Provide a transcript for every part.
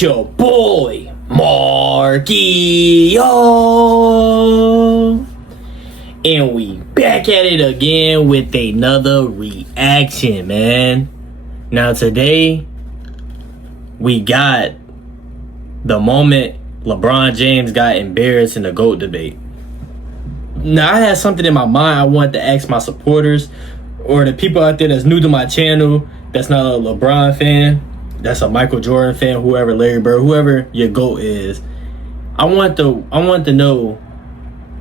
It's your boy, Marky, yo. And we back at it again with another reaction, man. Now today, we got the moment LeBron James got embarrassed in the GOAT debate. Now, I had something in my mind I wanted to ask my supporters or the people out there that's new to my channel that's not a LeBron fan, that's a Michael Jordan fan, whoever, Larry Bird, whoever your GOAT is. I want to know,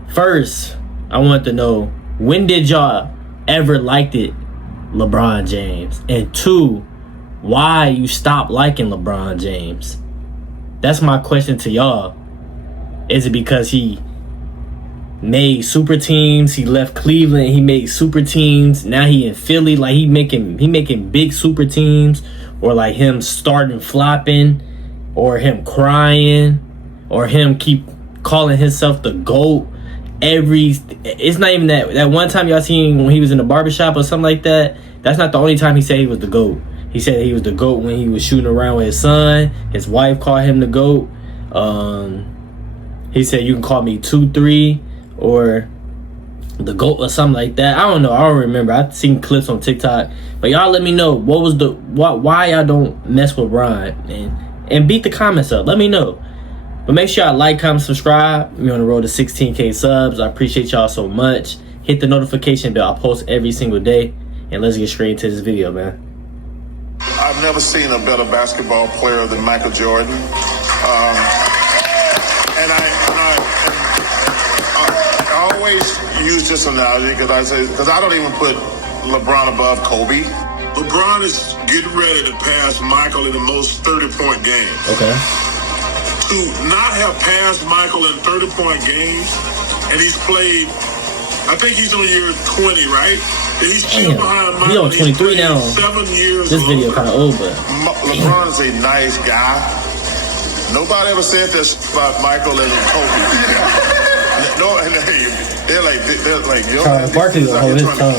first, I want to know, when did y'all ever liked it LeBron James? And two, why you stopped liking LeBron James? That's my question to y'all. Is it because he made super teams, he left Cleveland, he made super teams, now he in Philly, like he making big super teams, or like him starting flopping, or him crying, or him keep calling himself the GOAT? It's not even that one time y'all seen when he was in the barbershop or something like that. That's not the only time he said he was the GOAT. He said he was the GOAT when he was shooting around with his son. His wife called him the GOAT. He said, you can call me 2-3 or the GOAT or something like that. I don't know. I don't remember. I've seen clips on TikTok. But y'all let me know why y'all don't mess with Ron and beat the comments up. Let me know. But make sure y'all like, comment, subscribe. We're on the road to 16K subs. I appreciate y'all so much. Hit the notification bell. I post every single day. And let's get straight into this video, man. I've never seen a better basketball player than Michael Jordan. And I always use this analogy because I don't even put LeBron above Kobe. LeBron is getting ready to pass Michael in the most 30-point games. Okay. To not have passed Michael in 30-point games, and he's played, I think he's on year 20, right? And he's still behind Michael. He's on 23 now. 7 years. This video kind of old, but LeBron is a nice guy. Nobody ever said this about Michael and Kobe. No, and they're like, yo, Barkley's gonna hold his tongue.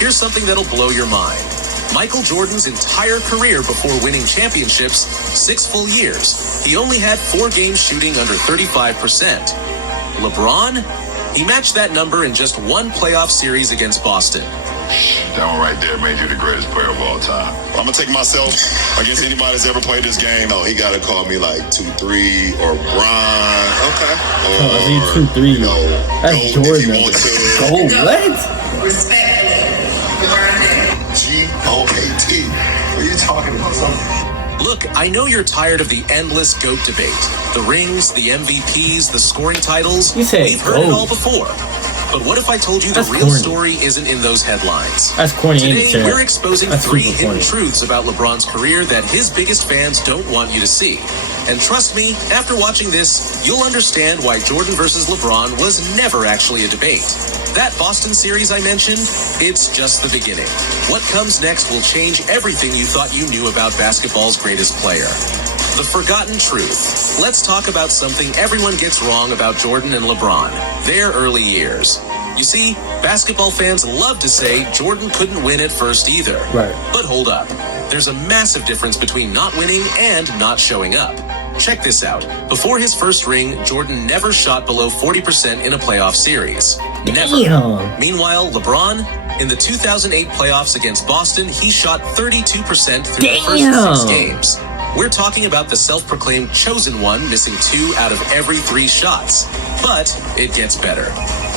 Here's something that'll blow your mind. Michael Jordan's entire career before winning championships, 6 full years, he only had 4 games shooting under 35%. LeBron? He matched that number in just 1 playoff series against Boston. That one right there made you the greatest player of all time. I'm going to take myself against anybody that's ever played this game. Oh, he got to call me like 2-3 or Bron. Okay. Or, 2-3. You know, that's Jordan. Oh, what? Respectfully, GOAT. What are you talking about? Look, I know you're tired of the endless GOAT debate. The rings, the MVPs, the scoring titles. We've heard it all before. But what if I told you the real story isn't in those headlines? That's corny. Today, we're exposing 3 hidden truths about LeBron's career that his biggest fans don't want you to see. And trust me, after watching this, you'll understand why Jordan versus LeBron was never actually a debate. That Boston series I mentioned, it's just the beginning. What comes next will change everything you thought you knew about basketball's greatest player. The forgotten truth. Let's talk about something everyone gets wrong about Jordan and LeBron, their early years. You see, basketball fans love to say Jordan couldn't win at first either. Right. But hold up. There's a massive difference between not winning and not showing up. Check this out. Before his first ring, Jordan never shot below 40% in a playoff series. Never. Damn. Meanwhile, LeBron, in the 2008 playoffs against Boston, he shot 32% through the first 6 games. We're talking about the self-proclaimed chosen one, missing 2 out of every 3 shots. But it gets better.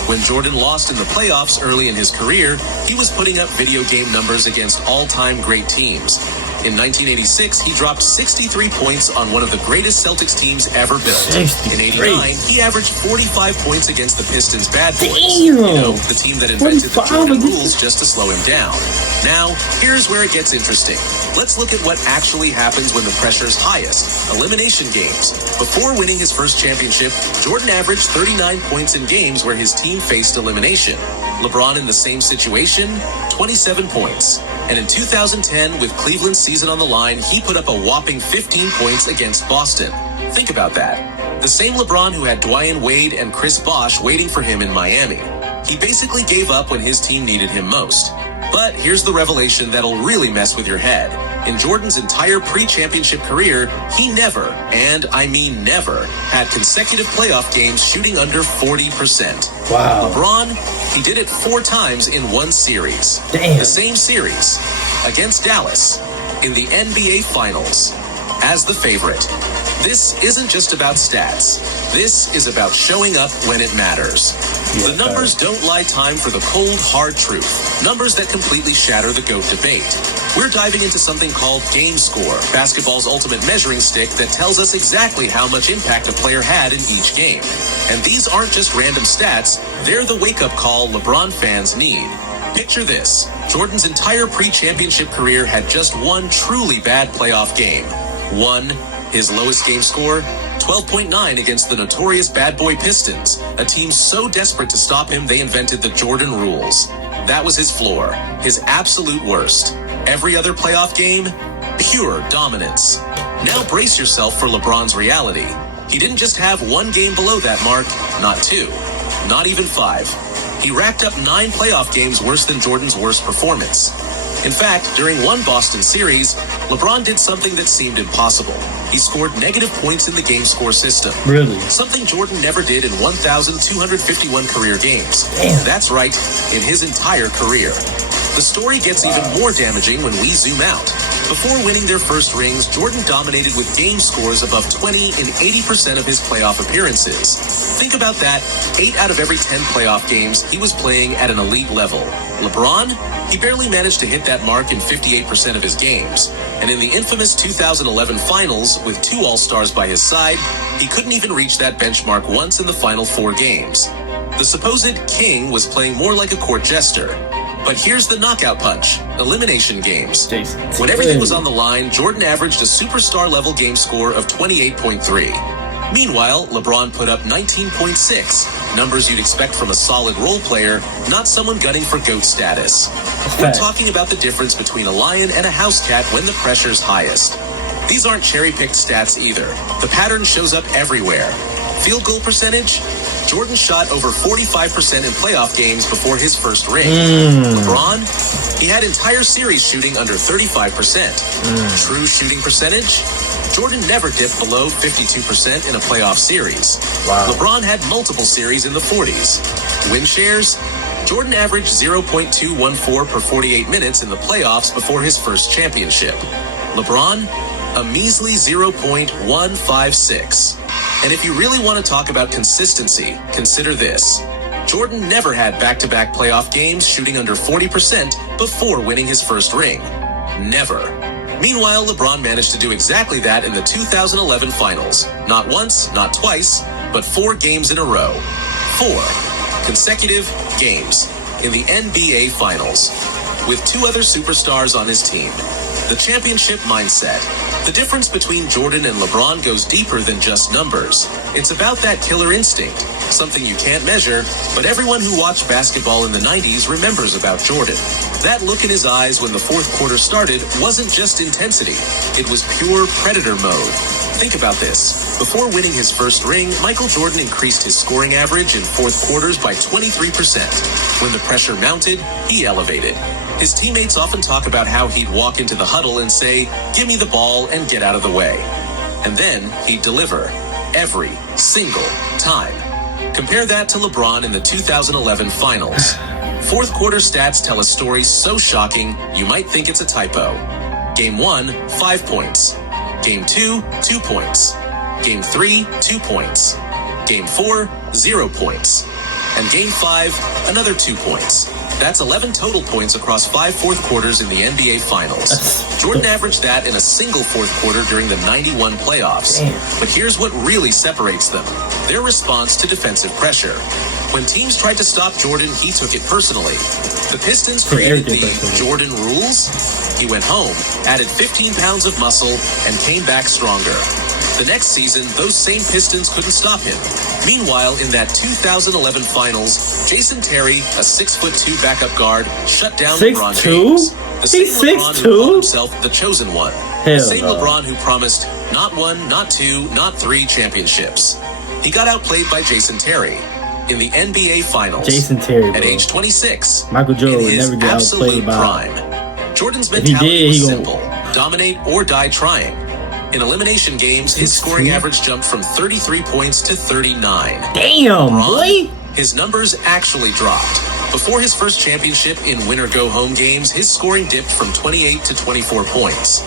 When Jordan lost in the playoffs early in his career, he was putting up video game numbers against all-time great teams. In 1986, he dropped 63 points on one of the greatest Celtics teams ever built. In 89, he averaged 45 points against the Pistons' Bad Boys. You know, the team that invented the Jordan rules just to slow him down. Now, here's where it gets interesting. Let's look at what actually happens when the pressure's highest. Elimination games. Before winning his first championship, Jordan averaged 39 points in games where his team faced elimination. LeBron in the same situation, 27 points. And in 2010, with Cleveland's season on the line, he put up a whopping 15 points against Boston. Think about that. The same LeBron who had Dwyane Wade and Chris Bosh waiting for him in Miami. He basically gave up when his team needed him most. But here's the revelation that'll really mess with your head. In Jordan's entire pre-championship career, he never, and I mean never, had consecutive playoff games shooting under 40%. Wow. LeBron, he did it 4 times in one series. Damn. The same series, against Dallas, in the NBA Finals, as the favorite. This isn't just about stats. This is about showing up when it matters. The numbers don't lie time for the cold, hard truth. Numbers that completely shatter the GOAT debate. We're diving into something called game score, basketball's ultimate measuring stick that tells us exactly how much impact a player had in each game. And these aren't just random stats, they're the wake-up call LeBron fans need. Picture this. Jordan's entire pre-championship career had just one truly bad playoff game. One, his lowest game score, 12.9 against the notorious Bad Boy Pistons, a team so desperate to stop him they invented the Jordan rules. That was his floor, his absolute worst. Every other playoff game, pure dominance. Now brace yourself for LeBron's reality. He didn't just have one game below that mark, not 2, not even 5. He racked up 9 playoff games worse than Jordan's worst performance. In fact, during one Boston series, LeBron did something that seemed impossible. He scored negative points in the game score system. Really? Something Jordan never did in 1,251 career games. Damn. That's right, in his entire career. The story gets even more damaging when we zoom out. Before winning their first rings, Jordan dominated with game scores above 20 in 80% of his playoff appearances. Think about that. 8 out of every 10 playoff games, he was playing at an elite level. LeBron? He barely managed to hit that mark in 58% of his games. And in the infamous 2011 finals, with 2 All-Stars by his side, he couldn't even reach that benchmark once in the final 4 games. The supposed king was playing more like a court jester. But here's the knockout punch. Elimination games. Jason. When everything was on the line, Jordan averaged a superstar-level game score of 28.3. Meanwhile, LeBron put up 19.6, numbers you'd expect from a solid role player, not someone gunning for GOAT status. We're talking about the difference between a lion and a house cat when the pressure's highest. These aren't cherry-picked stats either. The pattern shows up everywhere. Field goal percentage? Jordan shot over 45% in playoff games before his first ring. LeBron? He had entire series shooting under 35%. True shooting percentage? Jordan never dipped below 52% in a playoff series. Wow. LeBron had multiple series in the 40s. Win shares? Jordan averaged 0.214 per 48 minutes in the playoffs before his first championship. LeBron? A measly 0.156. And if you really want to talk about consistency, consider this. Jordan never had back-to-back playoff games shooting under 40% before winning his first ring. Never. Meanwhile, LeBron managed to do exactly that in the 2011 finals. Not once, not twice, but 4 games in a row. 4 consecutive games in the NBA Finals, with 2 other superstars on his team. The championship mindset. The difference between Jordan and LeBron goes deeper than just numbers. It's about that killer instinct, something you can't measure, but everyone who watched basketball in the 90s remembers about Jordan. That look in his eyes when the fourth quarter started wasn't just intensity. It was pure predator mode. Think about this. Before winning his first ring, Michael Jordan increased his scoring average in fourth quarters by 23%. When the pressure mounted, he elevated. His teammates often talk about how he'd walk into the huddle and say, "Give me the ball and get out of the way." And then he'd deliver. Every single time. Compare that to LeBron in the 2011 finals. Fourth quarter stats tell a story so shocking, you might think it's a typo. Game 1, 5 points. Game 2, 2 points. Game 3, 2 points. Game 4, 0 points. And Game 5, another 2 points. That's 11 total points across 5 fourth quarters in the NBA Finals. Jordan averaged that in a single fourth quarter during the 91 playoffs. But here's what really separates them. Their response to defensive pressure. When teams tried to stop Jordan, he took it personally. The Pistons created the Jordan rules. He went home, added 15 pounds of muscle, and came back stronger. The next season, those same Pistons couldn't stop him. Meanwhile, in that 2011 finals, Jason Terry, a 6'2" backup guard, shut down LeBron James. The same LeBron who called himself the chosen one. The same LeBron who promised not 1, not 2, not 3 championships. He got outplayed by Jason Terry. in the NBA Finals. Jason Terry, at bro. age 26, Michael Jordan in would his never get absolute outplayed by. prime. Jordan's If he mentality did, was he simple: dominate or die trying. In elimination games, his scoring average jumped from 33 points to 39. Damn, LeBron, boy. his numbers actually dropped. Before his first championship in win-or-go-home games, his scoring dipped from 28 to 24 points.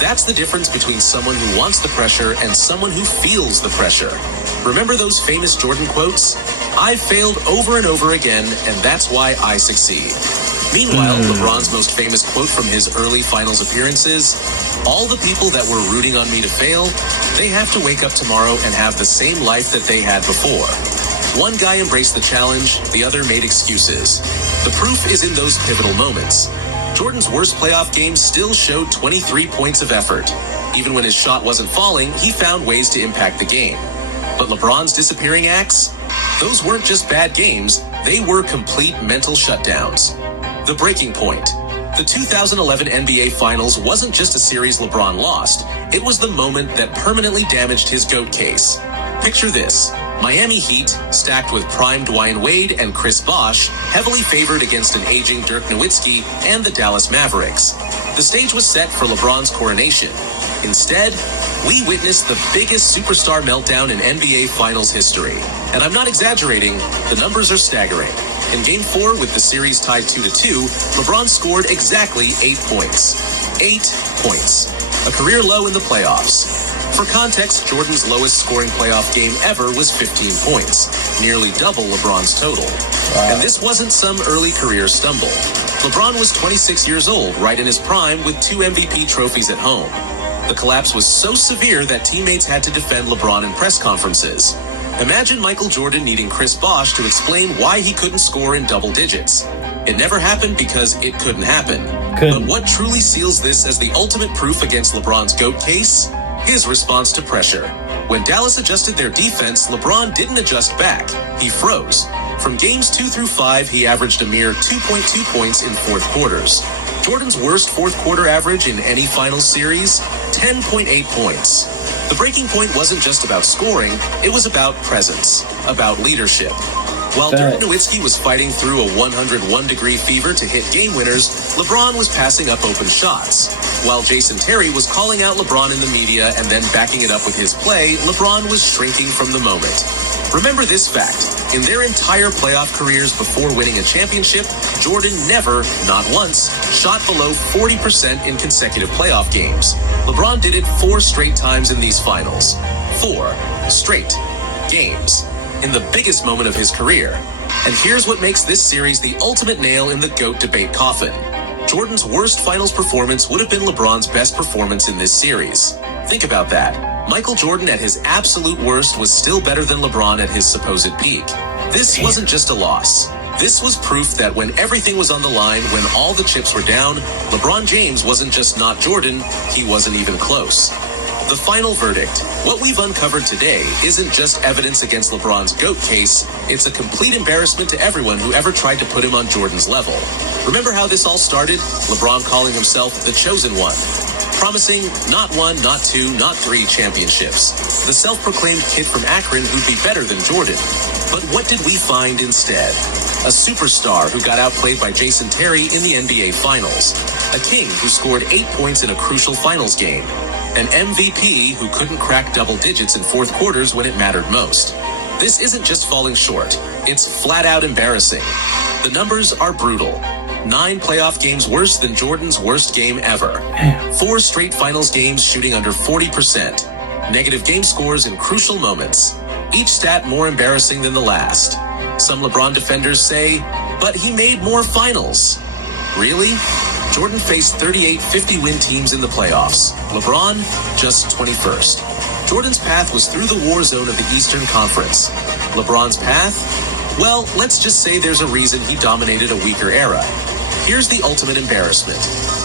That's the difference between someone who wants the pressure and someone who feels the pressure. Remember those famous Jordan quotes? "I've failed over and over again, and that's why I succeed." Meanwhile, LeBron's most famous quote from his early finals appearances: "All the people that were rooting on me to fail, they have to wake up tomorrow and have the same life that they had before." One guy embraced the challenge, the other made excuses. The proof is in those pivotal moments. Jordan's worst playoff game still showed 23 points of effort. Even when his shot wasn't falling, he found ways to impact the game. But LeBron's disappearing acts? Those weren't just bad games, they were complete mental shutdowns. The breaking point. The 2011 NBA Finals wasn't just a series LeBron lost, it was the moment that permanently damaged his GOAT case. Picture this: Miami Heat, stacked with prime Dwayne Wade and Chris Bosh, heavily favored against an aging Dirk Nowitzki and the Dallas Mavericks. The stage was set for LeBron's coronation. Instead, we witnessed the biggest superstar meltdown in NBA Finals history. And I'm not exaggerating, the numbers are staggering. In Game 4, with the series tied 2-2, LeBron scored exactly 8 points. 8 points. A career low in the playoffs. For context, Jordan's lowest scoring playoff game ever was 15 points, nearly double LeBron's total. And this wasn't some early career stumble. LeBron was 26 years old, right in his prime, with 2 MVP trophies at home. The collapse was so severe that teammates had to defend LeBron in press conferences. Imagine Michael Jordan needing Chris Bosh to explain why he couldn't score in double digits. It never happened because it couldn't happen. But what truly seals this as the ultimate proof against LeBron's GOAT case? His response to pressure. When Dallas adjusted their defense, LeBron didn't adjust back. He froze. From games 2 through 5, he averaged a mere 2.2 points in fourth quarters. Jordan's worst fourth quarter average in any finals series, 10.8 points. The breaking point wasn't just about scoring, it was about presence, about leadership. While Dirk Nowitzki was fighting through a 101-degree fever to hit game winners, LeBron was passing up open shots. While Jason Terry was calling out LeBron in the media and then backing it up with his play, LeBron was shrinking from the moment. Remember this fact: in their entire playoff careers before winning a championship, Jordan never, not once, shot below 40% in consecutive playoff games. LeBron did it 4 straight times in these finals. 4 straight games. In the biggest moment of his career. And here's what makes this series the ultimate nail in the GOAT debate coffin. Jordan's worst finals performance would have been LeBron's best performance in this series. Think about that. Michael Jordan at his absolute worst was still better than LeBron at his supposed peak. This wasn't just a loss. This was proof that when everything was on the line, when all the chips were down, LeBron James wasn't just not Jordan, he wasn't even close. The final verdict. What we've uncovered today isn't just evidence against LeBron's GOAT case, it's a complete embarrassment to everyone who ever tried to put him on Jordan's level. Remember how this all started? LeBron calling himself the chosen one. Promising not 1, not 2, not 3 championships. The self-proclaimed kid from Akron who'd be better than Jordan. But what did we find instead? A superstar who got outplayed by Jason Terry in the NBA Finals. A king who scored 8 points in a crucial finals game. An MVP who couldn't crack double digits in fourth quarters when it mattered most. This isn't just falling short, it's flat out embarrassing. The numbers are brutal. 9 playoff games worse than Jordan's worst game ever. 4 straight finals games shooting under 40%. Negative game scores in crucial moments. Each stat more embarrassing than the last. Some LeBron defenders say, but he made more finals. Really? Jordan faced 38 50-win teams in the playoffs. LeBron, just 21st. Jordan's path was through the war zone of the Eastern Conference. LeBron's path? Well, let's just say there's a reason he dominated a weaker era. Here's the ultimate embarrassment.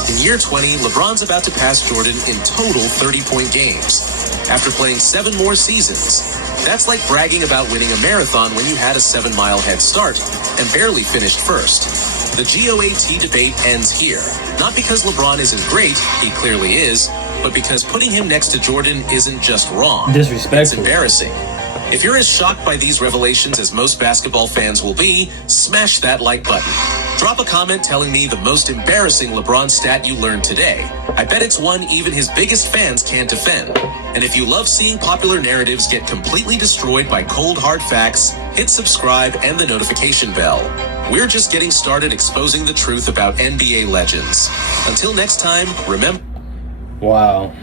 In year 20, LeBron's about to pass Jordan in total 30-point games. After playing 7 more seasons. That's like bragging about winning a marathon when you had a 7-mile head start and barely finished first. The GOAT debate ends here. Not because LeBron isn't great, he clearly is, but because putting him next to Jordan isn't just wrong. Disrespectful. It's embarrassing. If you're as shocked by these revelations as most basketball fans will be, smash that like button. Drop a comment telling me the most embarrassing LeBron stat you learned today. I bet it's one even his biggest fans can't defend. And if you love seeing popular narratives get completely destroyed by cold hard facts, hit subscribe and the notification bell. We're just getting started exposing the truth about NBA legends. Until next time, remember... Wow.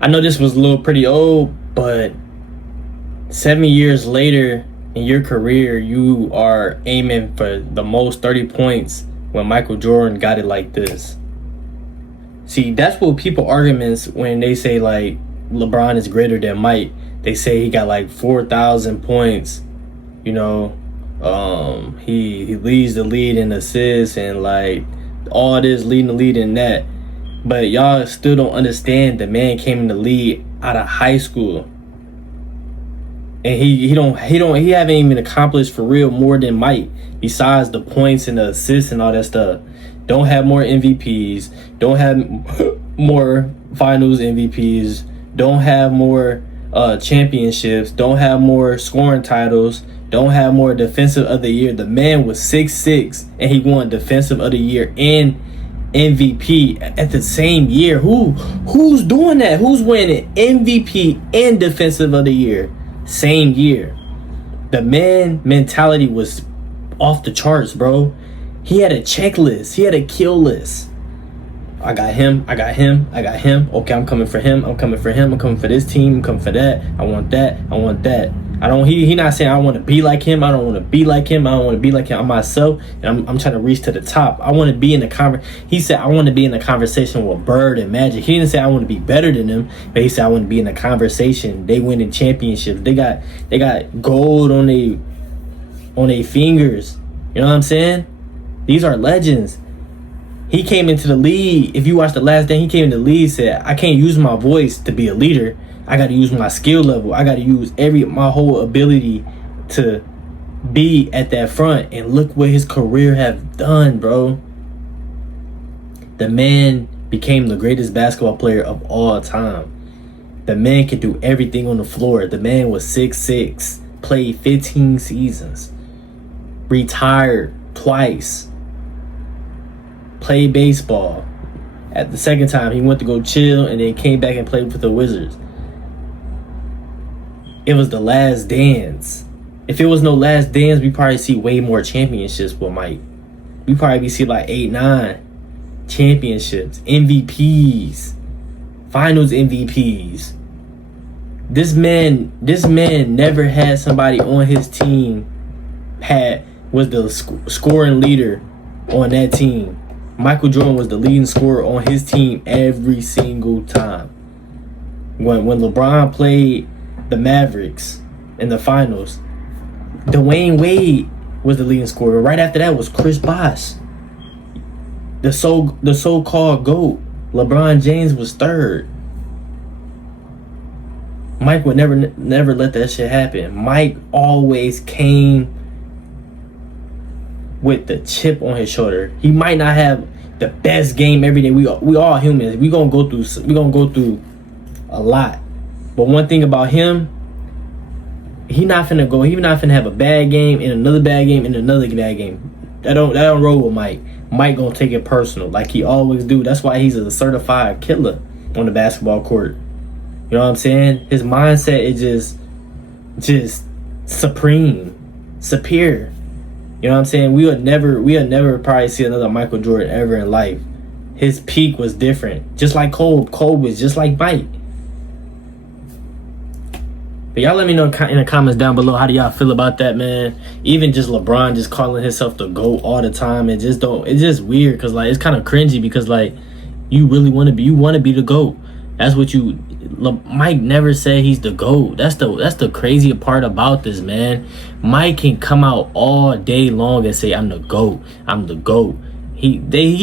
I know this was a little pretty old, but 7 years later in your career, you are aiming for the most 30 points when Michael Jordan got it like this. See, that's what people arguments when they say like LeBron is greater than Mike. They say he got like 4,000 points. You know, he leads the lead in assists and like all this leading the lead in that. But y'all still don't understand the man came in the league out of high school. And he haven't even accomplished for real more than Mike, besides the points and the assists and all that stuff. Don't have more MVPs, don't have more finals MVPs, don't have more championships, don't have more scoring titles, don't have more defensive of the year. The man was 6'6" and he won defensive of the year and MVP at the same year. Who's doing that? Who's winning MVP and defensive of the year same year? The man mentality was off the charts, bro. He had a checklist. He had a kill list. I got him. I got him. I got him. Okay, I'm coming for him. I'm coming for him. I'm coming for this team. I'm coming for that. I want that. I want that. He not saying I want to be like him. I don't want to be like him. I don't want to be like him. I'm myself, and I'm trying to reach to the top. I want to be in the He said I want to be in the conversation with Bird and Magic. He didn't say I want to be better than them, but he said I want to be in the conversation. They winning championships. They got gold on their fingers. You know what I'm saying? These are legends. He came into the league. If you watch The Last Dance, he came into the league, said, I can't use my voice to be a leader. I got to use my skill level. I got to use my whole ability to be at that front. And look what his career have done, bro. The man became the greatest basketball player of all time. The man could do everything on the floor. The man was 6'6", played 15 seasons, retired twice, played baseball. At the second time, he went to go chill and then came back and played for the Wizards. It was The Last Dance. If it was no Last Dance, we probably see way more championships with Mike. We probably see like 8, 9 championships, MVPs, finals MVPs. This man never had somebody on his team was the scoring leader on that team. Michael Jordan was the leading scorer on his team every single time. When LeBron played the Mavericks in the finals, Dwayne Wade was the leading scorer. Right after that was Chris Bosh, the so-called GOAT. LeBron James was third. Mike would never let that shit happen. Mike always came with the chip on his shoulder. He might not have the best game every day. We all humans. We gonna go through a lot. But one thing about him, he not finna have a bad game and another bad game and another bad game. That don't roll with Mike. Mike gonna take it personal like he always do. That's why he's a certified killer on the basketball court. You know what I'm saying? His mindset is just supreme, superior. You know what I'm saying? We'll never probably see another Michael Jordan ever in life. His peak was different. Just like Kobe. Kobe was just like Mike. But y'all let me know in the comments down below, how do y'all feel about that, man? Even just LeBron just calling himself the GOAT all the time. It's just weird because like it's kind of cringy because like you really want to be the GOAT. That's what Mike never said he's the GOAT. That's the crazy part about this, man. Mike can come out all day long and say, I'm the GOAT. I'm the GOAT. He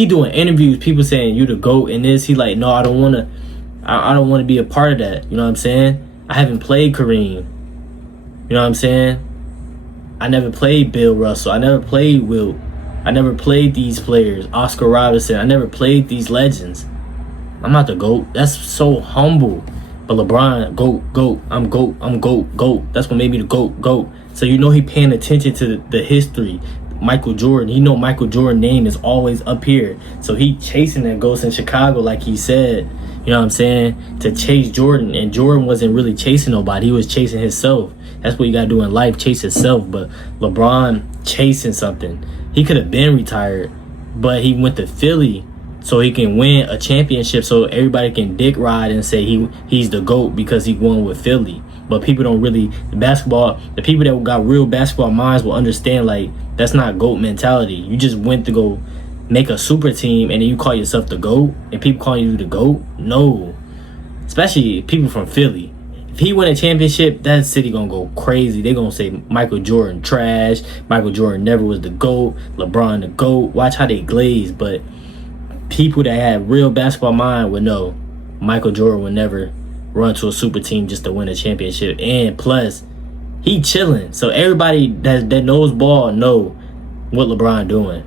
doing interviews, people saying you the GOAT and this. He like, no, I don't wanna be a part of that. You know what I'm saying? I haven't played Kareem. You know what I'm saying? I never played Bill Russell. I never played Wilt. I never played these players. Oscar Robertson. I never played these legends. I'm not the GOAT. That's so humble. But LeBron, GOAT, I'm GOAT. That's what made me the GOAT. So you know he paying attention to the history. Michael Jordan, he know Michael Jordan's name is always up here. So he chasing that ghost in Chicago like he said, you know what I'm saying, to chase Jordan. And Jordan wasn't really chasing nobody. He was chasing himself. That's what you gotta do in life, chase himself. But LeBron chasing something. He could have been retired, but he went to Philly so he can win a championship, so everybody can dick ride and say he's the GOAT because he won with Philly. But people don't really, the people that got real basketball minds will understand, like, that's not GOAT mentality. You just went to go make a super team and then you call yourself the GOAT and people calling you the GOAT? No. Especially people from Philly. If he win a championship, that city gonna go crazy. They gonna say Michael Jordan trash, Michael Jordan never was the GOAT, LeBron the GOAT. Watch how they glaze. But people that have real basketball mind would know Michael Jordan would never run to a super team just to win a championship. And plus, he chilling. So everybody that knows ball know what LeBron doing.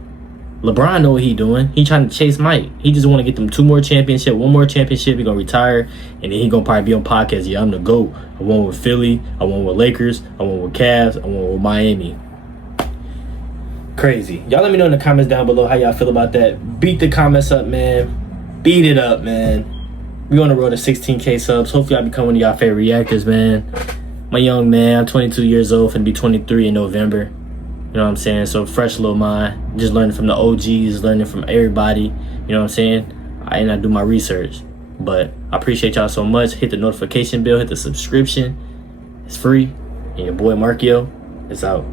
LeBron know what he doing. He trying to chase Mike. He just want to get them 2 more championships, 1 more championship. He gonna retire, and then he gonna probably be on podcast. Yeah, I'm the GOAT. I won with Philly. I won with Lakers. I won with Cavs. I won with Miami. Crazy. Y'all let me know in the comments down below how y'all feel about that. Beat the comments up, man. Beat it up, man. We on the road to 16K subs. Hopefully I become one of y'all favorite reactors, man. My young man, I'm 22 years old, finna be 23 in November. You know what I'm saying? So fresh little mind. Just learning from the OGs, learning from everybody. You know what I'm saying? I do my research. But I appreciate y'all so much. Hit the notification bell, hit the subscription. It's free. And your boy Markio is out.